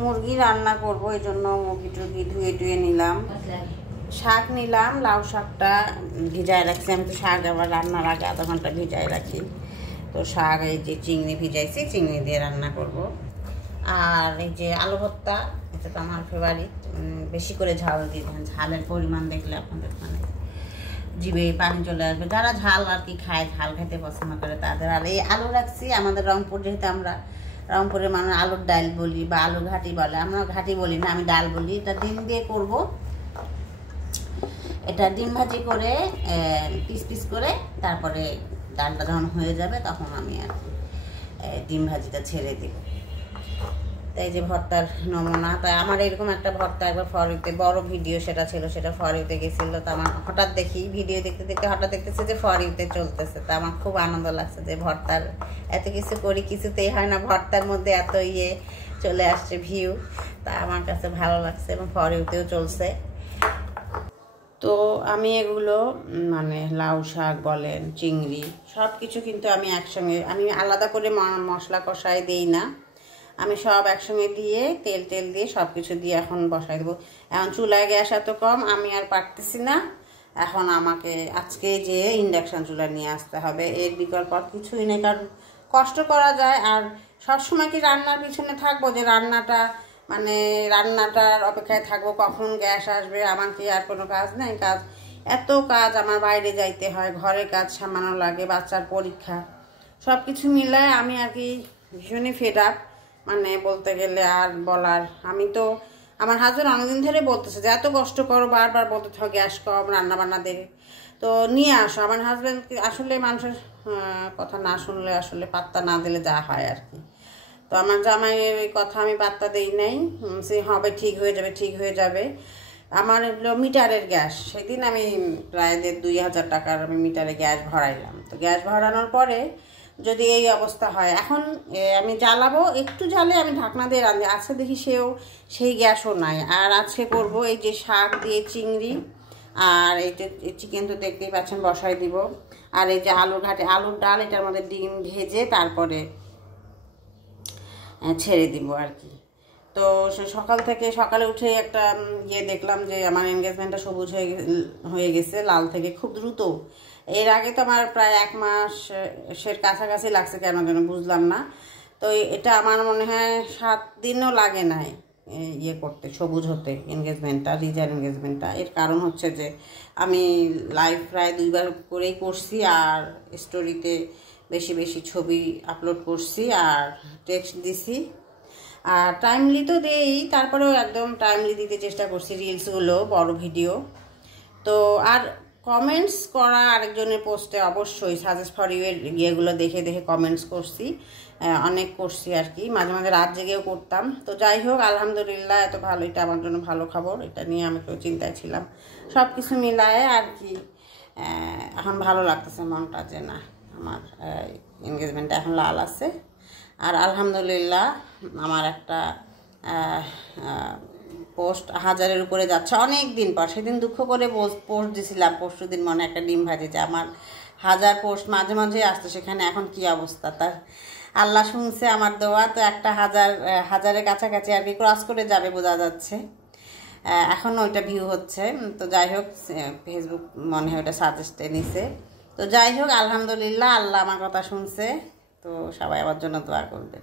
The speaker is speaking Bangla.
মুরগি রান্না করব, এই জন্য মুরগি টুরগি ধুয়ে টুয়ে নিলাম। শাক নিলাম, লাউ শাকটা ভিজায় রাখছি। আমি তো শাক আবার রান্নার আগে আধা ঘন্টা ভিজায় রাখি। তো শাক এই যে চিংড়ি ভিজাইছি, চিংড়ি দিয়ে রান্না করব। আর এই যে আলু ভর্তা, এটা তো আমার ফেভারিট। বেশি করে ঝাল দিবেন, ঝালের পরিমাণ দেখলে আপনাদের মানে জিভে পানি চলে আসবে। যারা ঝাল আর কি খায়, ঝাল খেতে পছন্দ করে তাদের। আর এই আলু রাখছি, আমাদের রংপুর যেহেতু আমরা রংপুরের মানুষ আলুর ডাল বলি বা আলু ঘাটি বলে, আমরা ঘাটি বলি না, আমি ডাল বলি। এটা ডিম দিয়ে করব। এটা ডিম ভাজি করে পিস পিস করে তারপরে ডালটা যখন হয়ে যাবে তখন আমি আর ডিম ভাজিটা ছেড়ে দিব। তাই যে ভর্তার নমুনা, তাই আমার এরকম একটা ভর্তা একবার ফরিতে বড় ভিডিও সেটা ছিল, সেটা ফরিতে গেছিল। তো আমার হঠাৎ দেখি ভিডিও দেখতে দেখতে হঠাৎ দেখতেছে যে ফরিতে চলতেছে। তা আমার খুব আনন্দ লাগছে যে ভর্তার এত কিছু করি, কিছুতেই হয় না, ভর্তার মধ্যে এত চলে আসছে ভিউ। তা আমার কাছে ভালো লাগছে এবং ফরিতেও চলছে। তো আমি এগুলো মানে লাউ শাক বলেন, চিংড়ি, সব কিছু কিন্তু আমি একসঙ্গে, আমি আলাদা করে মশলা কষাই দিই না। আমি সব একসঙ্গে দিয়ে তেল দিয়ে সব কিছু দিয়ে এখন বসাই দেবো। এখন চুলায় গ্যাস এত কম, আমি আর পারতেছি না। এখন আমাকে আজকে যে ইন্ডাকশান চুলা নিয়ে আসতে হবে, এর বিকল্প কিছুই নেই। কারণ কষ্ট করা যায়, আর সবসময় কি রান্নার পিছনে থাকবো যে রান্নাটার অপেক্ষায় থাকবো কখন গ্যাস আসবে? আমার কি আর কোনো কাজ নেই? এত কাজ, আমার বাইরে যাইতে হয়, ঘরের কাজ সামানো লাগে, বাচ্চার পরীক্ষা, সব কিছু মিলায় আমি আর কি ভীষণই ফেড আপ, মানে বলতে গেলে আর বলার। আমি তো আমার হাজবেন্ড অনেকদিন ধরে বলতেছে যে এত কষ্ট করো, বারবার বলতে থাকো গ্যাস কম, রান্নাবান্না দেবে, তো নিয়ে আসো। আমার হাজবেন্ড আসলে মানুষের কথা না শুনলে, আসলে পাত্তা না দিলে যা হয় আর কি। তো আমার জামাইয়ের কথা আমি পাত্তা দিই নাই, সে হবে ঠিক হয়ে যাবে। আমার এগুলো মিটারের গ্যাস, সেদিন আমি প্রায় 2,500 টাকার আমি মিটারে গ্যাস ভরাইলাম। তো গ্যাস ভরানোর পরে যদি এই অবস্থা হয়, এখন আমি জ্বালাবো, একটু জ্বালে আমি ঢাকনা দিয়ে রাঁধি। আজকে দেখি সেই গ্যাসও নাই। আর আজকে করব এই যে শাক দিয়ে চিংড়ি, আর এই যে চিকেন তো দেখতেই পাচ্ছেন বসাই দিব। আর এই যে আলুর ডাল, এটার মধ্যে ডিম ভেজে তারপরে ছেড়ে দিব আর কি। তো সকালে উঠে একটা দেখলাম যে আমার এনগেজমেন্টটা সবুজ হয়ে গেছে, লাল থেকে খুব দ্রুত। এর আগে তো আমার প্রায় 1 মাসের কাছাকাছি লাগছে, কেন যেন বুঝলাম না। তো এটা আমার মনে হয় 7 দিনও লাগে নাই করতে, সবুজ হতে এনগেজমেন্টটা, রিজার এনগেজমেন্টটা। এর কারণ হচ্ছে যে আমি লাইভ প্রায় 2বার করেই করছি, আর স্টোরিতে বেশি ছবি আপলোড করছি, আর টেক্সট দিছি। আর টাইমলি তো দেই, তারপরেও একদম টাইমলি দিতে চেষ্টা করছি রিলসগুলো, বড় ভিডিও। তো আর কমেন্টস করা আরেকজনের পোস্টে অবশ্যই সাজেস্ট ফর ইউ এর ইয়েগুলো দেখে কমেন্টস করছি, অনেক করছি আর কি। মাঝে মাঝে রাত জেগেও করতাম। তো যাই হোক, আলহামদুলিল্লাহ, এত ভালো, এটা আমার জন্য ভালো খবর। এটা নিয়ে আমি কেউ চিন্তায় ছিলাম। সব কিছু মিলায় আর কি এখন ভালো লাগতেছে মনটা, যে না আমার এনগেজমেন্টটা এখন লাল আছে। আর আলহামদুলিল্লাহ আমার একটা পোস্ট 1000-এর উপরে যাচ্ছে অনেক দিন পর। সেদিন দুঃখ করে পোস্ট দিছিলাম, পরশুদিন মনে একটা ডিম ভাজি, যে আমার 1000 পোস্ট মাঝে মাঝে আসতো, সেখানে এখন কি অবস্থা। তার আল্লাহ শুনছে আমার দোয়া। তো একটা হাজারের কাছাকাছি আর কি ক্রস করে যাবে বোঝা যাচ্ছে। এখন ওইটা ভিউ হচ্ছে। তো যাই হোক, ফেসবুক মনে হয় ওটা সাজেস্টে নিছে। তো যাই হোক, আলহামদুলিল্লাহ, আল্লাহ আমার কথা শুনছে। তো সবাই আমার জন্য দোয়া করবে।